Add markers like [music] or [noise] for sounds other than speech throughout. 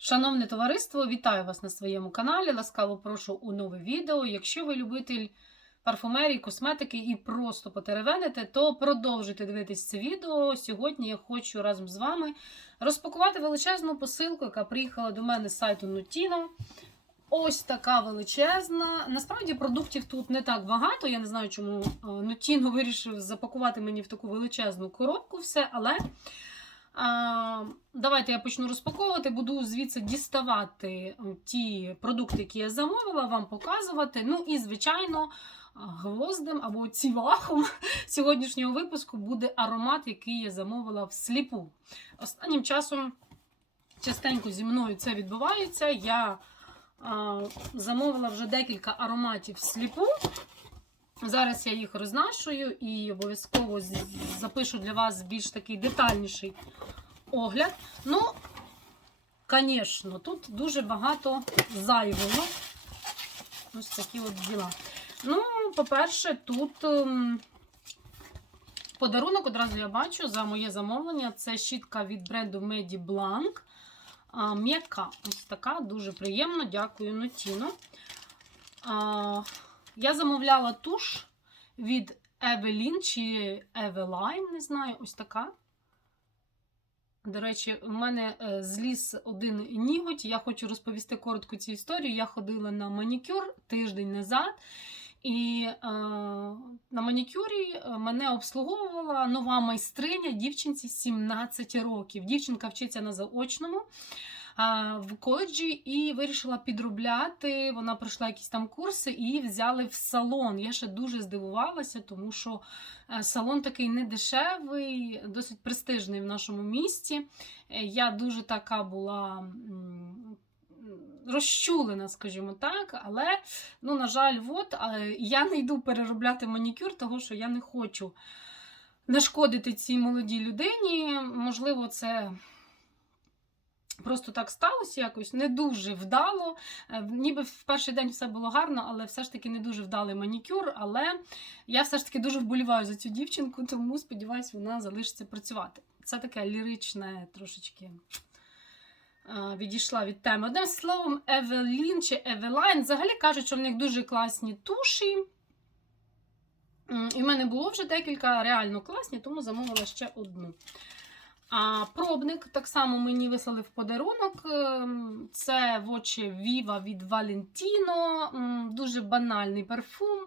Шановне товариство, вітаю вас на своєму каналі. Ласкаво прошу у нове відео. Якщо ви любитель парфумерії, косметики і просто потеревените, то продовжуйте дивитись це відео. Сьогодні я хочу разом з вами розпакувати величезну посилку, яка приїхала до мене з сайту Nutino. Ось така величезна. Насправді продуктів тут не так багато. Я не знаю, чому е, Nutino вирішив запакувати мені в таку величезну коробку все, але. Давайте я почну розпаковувати, буду звідси діставати ті продукти, які я замовила, вам показувати. Ну і, звичайно, гвоздем або цівахом [laughs] сьогоднішнього випуску буде аромат, який я замовила всліпу. Останнім часом частенько зі мною це відбувається. Я замовила вже декілька ароматів всліпу. Зараз я їх рознашую і обов'язково запишу для вас більш такий детальніший огляд. Ну, звісно, тут дуже багато зайвого. Ось такі от діла. Ну, по-перше, тут ем, подарунок одразу я бачу за моє замовлення. Це щітка від бренду Medi Blanc. М'яка. Ось така, дуже приємно. Дякую, Нотіно. Я замовляла туш від Evelyn чи Eveline, не знаю, ось така. До речі, у мене е, зліз один ніготь. Я хочу розповісти коротко цю історію. Я ходила на манікюр тиждень назад, і е, на манікюрі е, мене обслуговувала нова майстриня дівчинці 17 років. Дівчинка вчиться на заочному в коледжі і вирішила підробляти. Вона пройшла якісь там курси і її взяли в салон. Я ще дуже здивувалася, тому що е, салон такий не дешевий, досить престижний в нашому місті. Е, Я дуже така була. Розчулена, скажімо так, але, ну, на жаль, от, я не йду переробляти манікюр, тому що я не хочу нашкодити цій молодій людині. Можливо, це Просто так сталося якось не дуже вдало. Е, Ніби в перший день все було гарно, але все ж таки не дуже вдалий манікюр. Але я все ж таки дуже вболіваю за цю дівчинку, тому сподіваюся, вона залишиться працювати. Це таке ліричне трошечки. е, Відійшла від теми. Одним словом, Евелін чи Евелайн взагалі кажуть, що в них дуже класні туші. І в мене було вже декілька реально класні, тому замовила ще одну. А пробник так само мені вислали в подарунок. Ем, Це Voce Viva від Valentino. Дуже банальний парфум.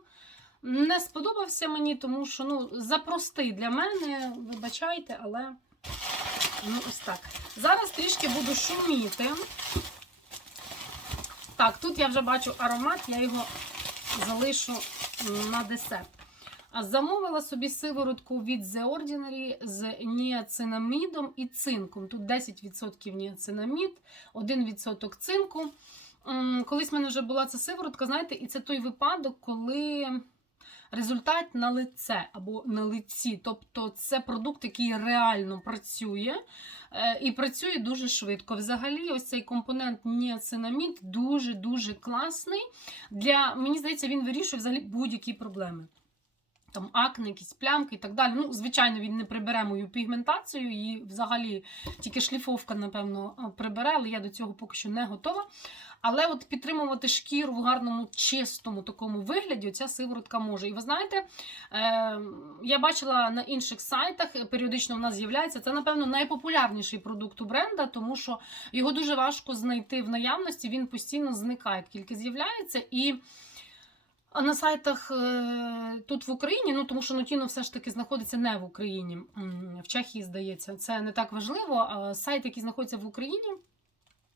Не сподобався мені, тому що ну, запростий для мене. Вибачайте, але ну, ось так. Зараз трішки буду шуміти. Так, тут я вже бачу аромат, я його залишу на десерт. Замовила собі сиворотку від The Ordinary з ніацинамідом і цинком. Тут 10% ніацинамід, 1% цинку. Колись в мене вже була ця сиворотка, знаєте, і це той випадок, коли результат на лице або на лиці. Тобто це продукт, який реально працює е, і працює дуже швидко. Взагалі, ось цей компонент ніацинамід дуже-дуже класний. Для, мені здається, він вирішує взагалі будь-які проблеми там акне, якісь плямки і так далі. Ну, звичайно, він не прибере мою пігментацію, і взагалі тільки шліфовка, напевно, прибере, але я до цього поки що не готова. Але от підтримувати шкіру в гарному, чистому такому вигляді, оця сиворотка може. І ви знаєте, е, я бачила на інших сайтах, періодично в нас з'являється. Це, напевно, найпопулярніший продукт у бренда, тому що його дуже важко знайти в наявності, він постійно зникає, тільки з'являється. І а на сайтах е, тут в Україні, ну тому що Нутіно все ж таки знаходиться не в Україні, в Чехії, здається, це не так важливо. Сайт, який знаходиться в Україні,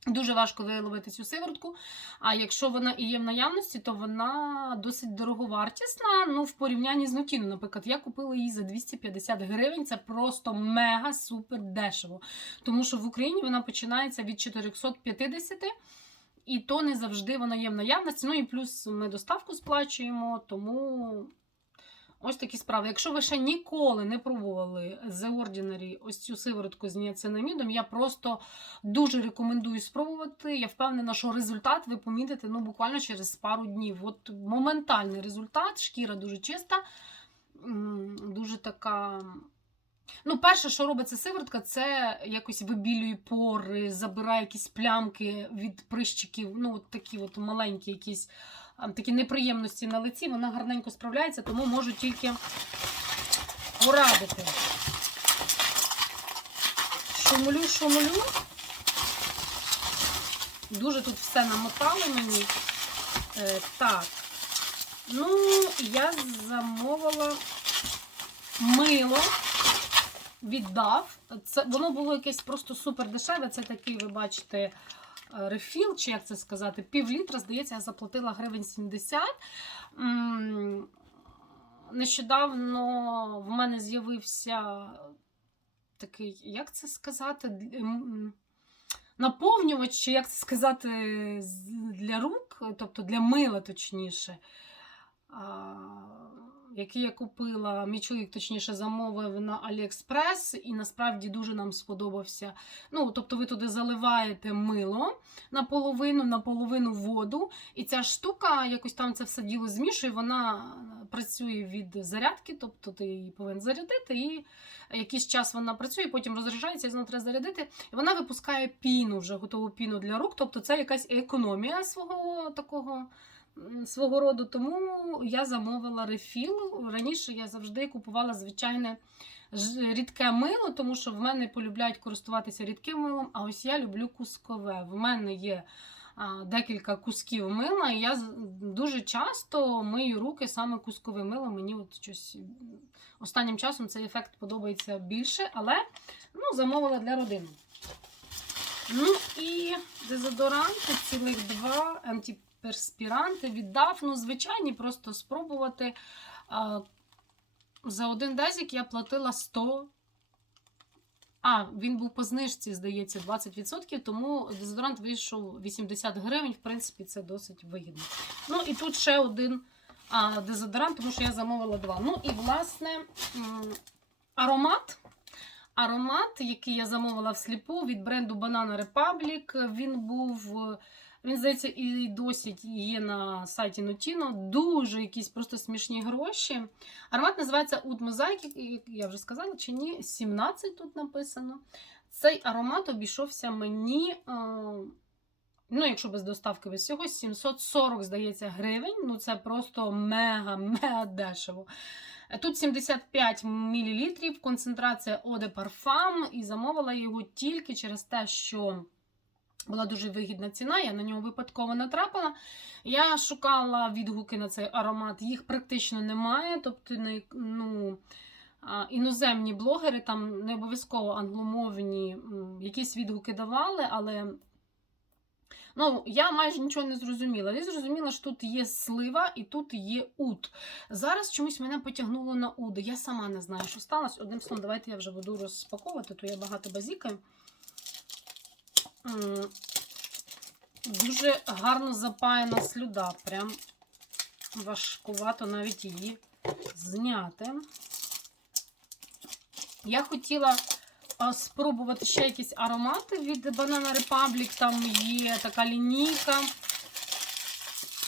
дуже важко виловити цю сиворотку. А якщо вона і є в наявності, то вона досить дороговартісна. Ну, в порівнянні з Нутіно, наприклад, я купила її за 250 гривень. Це просто мега супер дешево. Тому що в Україні вона починається від 450 і то не завжди вона є в наявності. Ну і плюс ми доставку сплачуємо, тому ось такі справи. Якщо ви ще ніколи не пробували The Ordinary ось цю сиворотку з ніацинамідом, я просто дуже рекомендую спробувати. Я впевнена, що результат ви помітите ну, буквально через пару днів. От моментальний результат, шкіра дуже чиста, дуже така Ну, перше, що робить ця сиворотка, це якось вибілює пори, забирає якісь плямки від прищиків, ну, от такі от маленькі якісь такі неприємності на лиці. Вона гарненько справляється, тому можу тільки порадити. Шумлю, шумлю. Дуже тут все намотало мені. Е, так. Ну, я замовила мило віддав. Це воно було якесь просто супер дешеве. Це такий, ви бачите, е, рефіл, чи як це сказати, пів літра, здається, я заплатила гривень 70. Нещодавно в мене з'явився такий, як це сказати, наповнювач, чи як це сказати, для рук, тобто для мила, точніше. Який я купила, мій точніше, замовив на AliExpress, і насправді дуже нам сподобався. Ну, тобто, ви туди заливаєте мило наполовину, наполовину воду, і ця штука якось там це все діло змішує, вона працює від зарядки, тобто ти її повинен зарядити, і якийсь час вона працює, потім розряджається, і знову треба зарядити. І вона випускає піну, вже готову піну для рук. Тобто це якась економія свого такого свого роду. Тому я замовила рефіл. Раніше я завжди купувала звичайне рідке мило, тому що в мене полюбляють користуватися рідким милом, а ось я люблю кускове. В мене є декілька кусків мила, і я дуже часто мию руки саме кусковим милом. Мені от щось останнім часом цей ефект подобається більше, але ну, замовила для родини. Ну і дезодоранти цілих два антиперспіранти віддав. Ну, звичайні, просто спробувати. За один дезік я платила 100. А, він був по знижці, здається, 20%, тому дезодорант вийшов 80 гривень. В принципі, це досить вигідно. Ну і тут ще один а, дезодорант, тому що я замовила два. Ну і, власне, аромат. Аромат, який я замовила всліпу від бренду Banana Republic. Він був, він, здається, і досі є на сайті Notino. Дуже якісь просто смішні гроші. Аромат називається Oud Mosaic, я вже сказала, чи ні, 17 тут написано. Цей аромат обійшовся мені, е, ну, якщо без доставки без всього, 740, здається, гривень. Ну, це просто мега-мега дешево. Тут 75 мл, концентрація de Parfum, і замовила його тільки через те, що була дуже вигідна ціна, я на нього випадково натрапила. Я шукала відгуки на цей аромат, їх практично немає. Тобто, ну, іноземні блогери, там не обов'язково англомовні, якісь відгуки давали, але. Ну, я майже нічого не зрозуміла. Я зрозуміла, що тут є слива і тут є ут. Зараз чомусь мене потягнуло на уди. Я сама не знаю, що сталося. Одним словом, давайте я вже буду розпаковувати, то я багато базікаю. Дуже гарно запаяна слюда. Прям важкувато навіть її зняти. Я хотіла спробувати ще якісь аромати від Banana Republic. Там є така лінійка.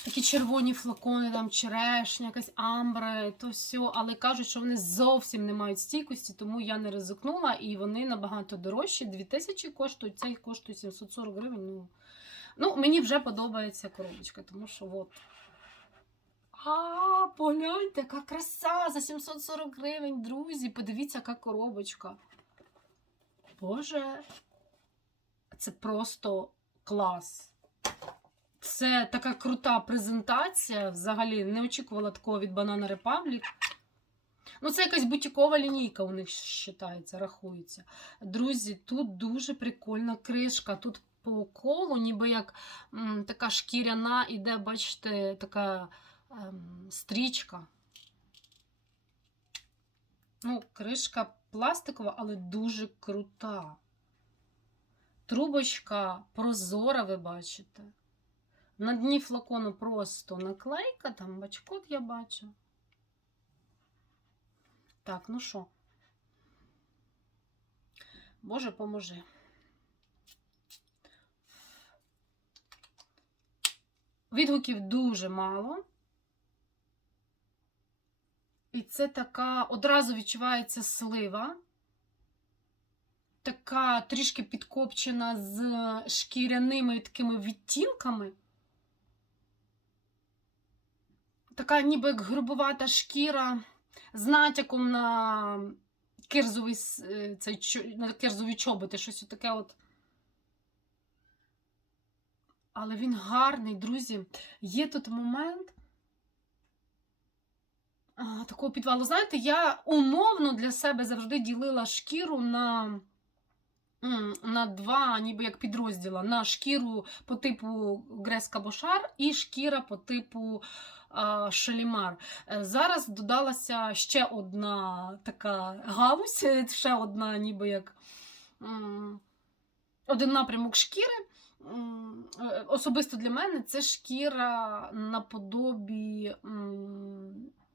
Такі червоні флакони, там черешня, якась амбра, то все. Але кажуть, що вони зовсім не мають стійкості, тому я не ризикнула. І вони набагато дорожчі. 2000 коштують, цей коштує 740 гривень. Ну, ну мені вже подобається коробочка, тому що от. А, погляньте, яка краса! За 740 гривень, друзі. Подивіться, яка коробочка. Боже, це просто клас. Це така крута презентація. Взагалі не очікувала такого від Banana Republic. Ну, це якась бутікова лінійка у них вважається, рахується. Друзі, тут дуже прикольна кришка. Тут по колу, ніби як м, така шкіряна, іде, бачите, така ем, стрічка. Ну, кришка пластикова, але дуже крута. Трубочка прозора, ви бачите. На дні флакону просто наклейка, там бачкод я бачу. Так, ну що? Боже, поможи. Відгуків дуже мало. І це така одразу відчувається слива. така трішки підкопчена з шкіряними такими відтінками. Така ніби як грубувата шкіра з натяком на кирзовий, е, цей, на кирзові чоботи, щось таке от. Але він гарний, друзі. Є тут момент а, такого підвалу. Знаєте, я умовно для себе завжди ділила шкіру на, на два, ніби як підрозділа: на шкіру по типу Греска Бошар і шкіра по типу Шалімар. Е, Зараз додалася ще одна така галузь, е, ще одна, ніби як один напрямок шкіри. Е, Особисто для мене це шкіра наподобі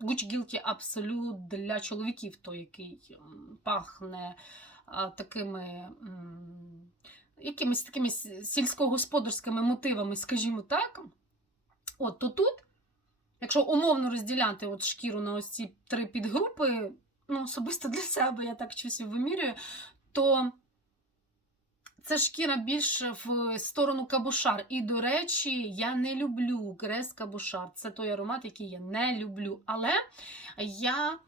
Gucci Guilty для чоловіків, той, який пахне такими. Якимись такими сільськогосподарськими мотивами, скажімо так. От то тут, якщо умовно розділяти от шкіру на ось ці три підгрупи, ну, особисто для себе я так щось вимірюю, то це шкіра більше в сторону кабошар. І, до речі, я не люблю Грес кабошар. Це той аромат, який я не люблю. Але я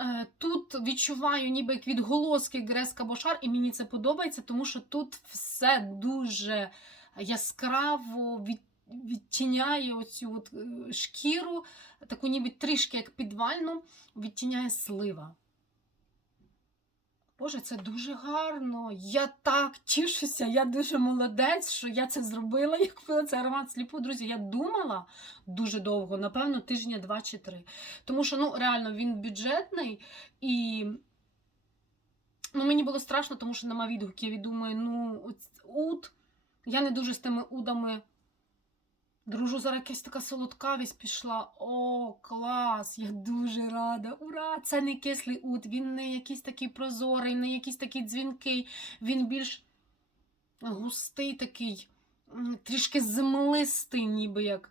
е, тут відчуваю ніби як відголоски Грес кабошар, і мені це подобається, тому що тут все дуже яскраво від, відтіняє оцю от е, шкіру, таку ніби трішки як підвальну, відтіняє слива. Боже, це дуже гарно. Я так тішуся, я дуже молодець, що я це зробила. [laughs] Я купила цей аромат сліпу. Друзі, я думала дуже довго, напевно, тижня два чи три. Тому що ну, реально він бюджетний і ну, мені було страшно, тому що нема відгуків. І думаю, ну, оць- уд. Я не дуже з тими удами дружу. Зараз якась така солодкавість пішла. О, клас! Я дуже рада. Ура! Це не кислий ут, він не якийсь такий прозорий, не якийсь такий дзвінкий, він більш густий такий, трішки землистий, ніби як.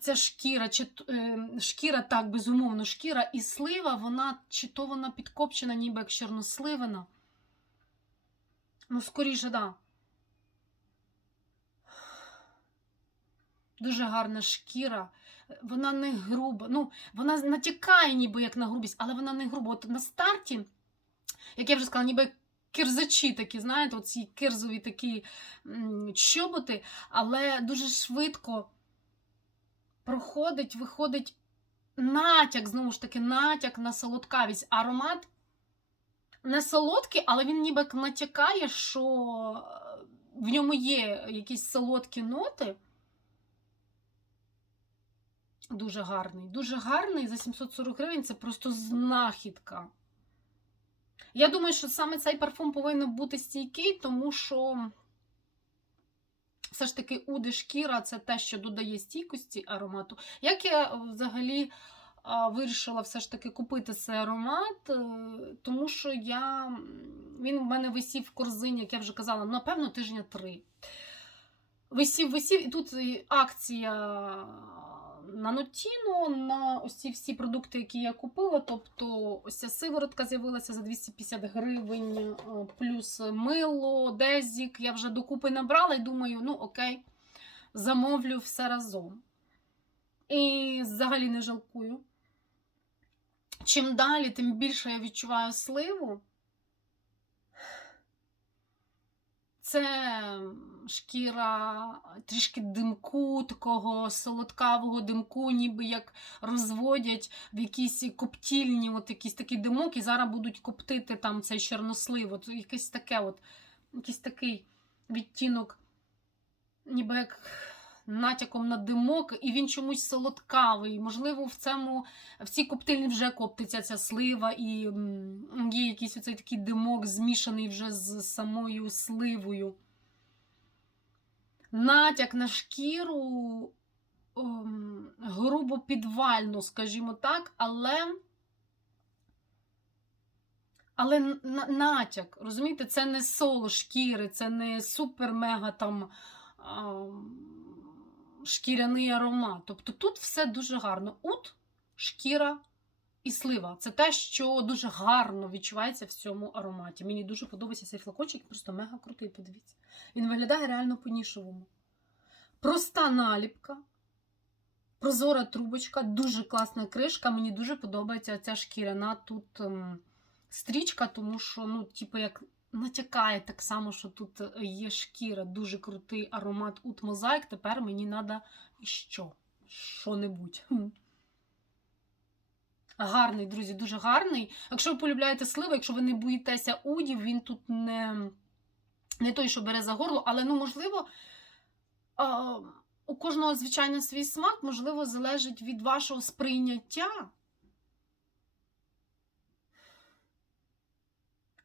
Ця шкіра, чи е, шкіра, так, безумовно, шкіра і слива, вона чи то вона підкопчена, ніби як чорносливина. Ну, скоріше, да. Дуже гарна шкіра. Вона не груба. Ну, вона натякає ніби як на грубість, але вона не груба. От на старті, як я вже сказала, ніби кирзачі такі, знаєте, оці кирзові такі чоботи, але дуже швидко проходить, виходить натяк, знову ж таки, натяк на солодкавість. Аромат не солодкий, але він ніби натякає, що е, в ньому є якісь солодкі ноти. Дуже гарний. Дуже гарний. За 740 гривень це просто знахідка. Я думаю, що саме цей парфум повинен бути стійкий, тому що все ж таки уди шкіра це те, що додає стійкості аромату. Як я е, взагалі вирішила все ж таки купити цей аромат, е, тому що я, він в мене висів в корзині, як я вже казала, напевно, тижня три. Висів, висів, і тут акція на Нотіно, на ось ці всі продукти, які я купила. Тобто, ось ця сиворотка з'явилася за 250 гривень, е, плюс мило, дезік. Я вже докупи набрала і думаю, ну окей, замовлю все разом. І взагалі не жалкую. Чим далі, тим більше я відчуваю сливу. Це шкіра трішки димку, такого солодкавого димку, ніби як розводять в якісь коптільні, от якийсь такий димок, і зараз будуть коптити там цей чорнослив. От якесь таке, от, якийсь такий відтінок, ніби як натяком на димок, і він чомусь солодкавий. Можливо, в цьому в цій коптильні вже коптиться ця слива, і є якийсь оцей такий димок, змішаний вже з самою сливою. Натяк на шкіру ем, грубо підвально, скажімо так, але. Але натяк, розумієте, це не соло шкіри, це не супер-мега там ам, шкіряний аромат. Тобто тут все дуже гарно. Ут, шкіра, і слива. Це те, що дуже гарно відчувається в цьому ароматі. Мені дуже подобається цей флакончик, просто мега крутий, подивіться. Він виглядає реально по-нішовому. Проста наліпка, прозора трубочка, дуже класна кришка. Мені дуже подобається ця шкіряна тут ем, стрічка, тому що, ну, типу, як натякає так само, що тут є шкіра, дуже крутий аромат Ут Мозаїк. Тепер мені треба що? Що-небудь. Гарний, друзі, дуже гарний. Якщо ви полюбляєте сливи, якщо ви не боїтеся удів, він тут не, не той, що бере за горло, але ну, можливо, а, у кожного, звичайно, свій смак, можливо, залежить від вашого сприйняття.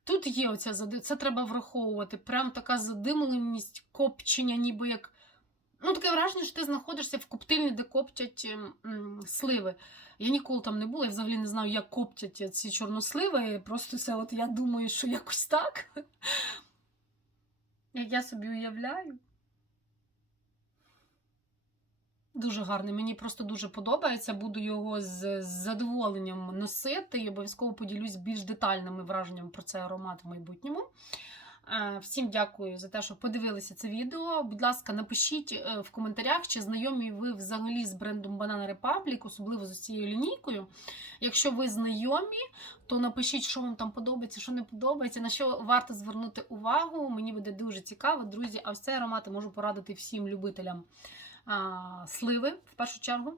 Тут є оця задим, це треба враховувати. Прям така задимленість, копчення, ніби як. Ну, таке враження, що ти знаходишся в коптильні, де коптять ем, м, сливи. Я ніколи там не була, я взагалі не знаю, як коптять ці чорносливи. Просто це, от я думаю, що якось так. Як я собі уявляю. Дуже гарний, мені просто дуже подобається. Буду його з задоволенням носити і обов'язково поділюсь більш детальними враженнями про цей аромат в майбутньому. Е, Всім дякую за те, що подивилися це відео. Будь ласка, напишіть е, в коментарях, чи знайомі ви взагалі з брендом Banana Republic, особливо з цією лінійкою. Якщо ви знайомі, то напишіть, що вам там подобається, що не подобається, на що варто звернути увагу. Мені буде дуже цікаво, друзі. А ось цей аромат можу порадити всім любителям а, сливи в першу чергу.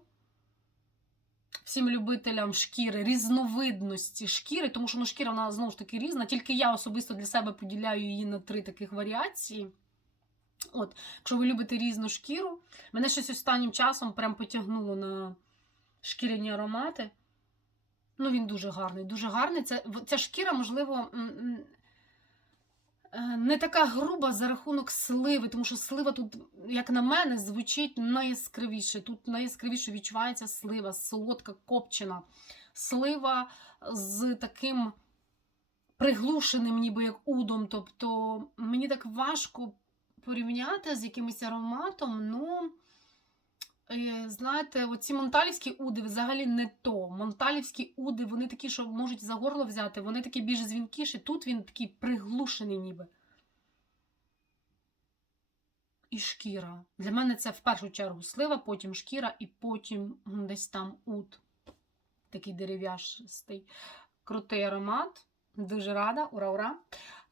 Всім любителям шкіри, різновидності шкіри, тому що ну, шкіра вона знову ж таки різна. Тільки я особисто для себе поділяю її на три таких варіації. От, Якщо ви любите різну шкіру, мене щось останнім часом прям потягнуло на шкіряні аромати. Ну, він дуже гарний, дуже гарний. Це, ця шкіра, можливо, не така груба за рахунок сливи, тому що слива тут, як на мене, звучить найяскравіше. Тут найяскравіше відчувається слива, солодка, копчена. Слива з таким приглушеним, ніби як удом. Тобто мені так важко порівняти з якимось ароматом. ну... Е, Знаєте, оці монталівські уди взагалі не то. Монталівські уди, вони такі, що можуть за горло взяти, вони такі більш дзвінкіші. Тут він такий приглушений ніби. І шкіра. Для мене це в першу чергу слива, потім шкіра і потім десь там ут. Такий дерев'яшистий. Крутий аромат. Дуже рада. Ура, ура!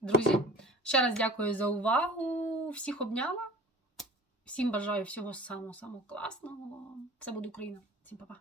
Друзі, ще раз дякую за увагу. Всіх обняла. Всім бажаю всього самого-самого класного. Це буде Україна. Всім па-па.